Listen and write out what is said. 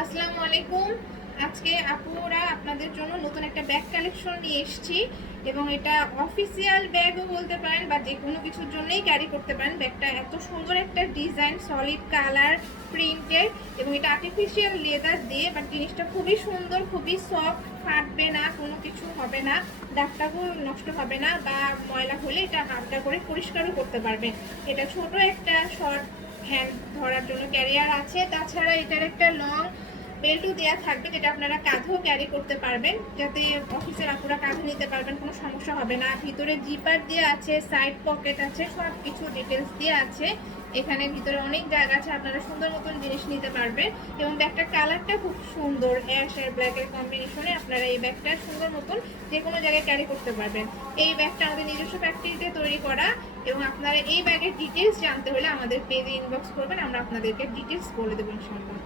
আসসালামু আলাইকুম। আজকে আপুরা আপনাদের জন্য নতুন একটা ব্যাগ কালেকশন নিয়ে এসেছি এবং এটা অফিসিয়াল ব্যাগও বলতে পারেন বা যে কোনো কিছুর জন্যই ক্যারি করতে পারেন। ব্যাগটা এত সুন্দর একটা ডিজাইন, সলিড কালার প্রিন্টের এবং এটা আর্টিফিশিয়াল লেদার দিয়ে, বাট জিনিসটা খুবই সুন্দর, খুবই সফট, ফাটবে না, কোনো কিছু হবে না, দাগটাও নষ্ট হবে না বা ময়লা হলে এটা হালকা করে পরিষ্কারও করতে পারবেন। এটা ছোট একটা শর্ট হ্যান্ড ধরার জন্য ক্যারিয়ার আছে। তাছাড়া এটার একটা লং বেল্টও দেওয়া থাকবে, যেটা আপনারা কাঁধেও ক্যারি করতে পারবেন, যাতে অফিসের আপুরা কাঁধে নিতে পারবেন, কোনো সমস্যা হবে না। ভিতরে জিপার দিয়ে আছে, সাইড পকেট আছে, সব কিছু ডিটেলস দিয়ে আছে। এখানে ভিতরে অনেক জায়গা আছে, আপনারা সুন্দর মতন জিনিস নিতে পারবেন। এবং ব্যাগটার কালারটা খুব সুন্দর, অ্যাশ আর ব্ল্যাকের কম্বিনেশনে আপনারা এই ব্যাগটা সুন্দর মতন যে কোনো জায়গায় ক্যারি করতে পারবেন। এই ব্যাগটা আমাদের নিজস্ব ফ্যাক্টরিতে তৈরি করা এবং আপনারা এই ব্যাগের ডিটেলস জানতে হলে আমাদের পেজে ইনবক্স করবেন, আমরা আপনাদেরকে ডিটেলস বলে দেবো ইনশাআল্লাহ।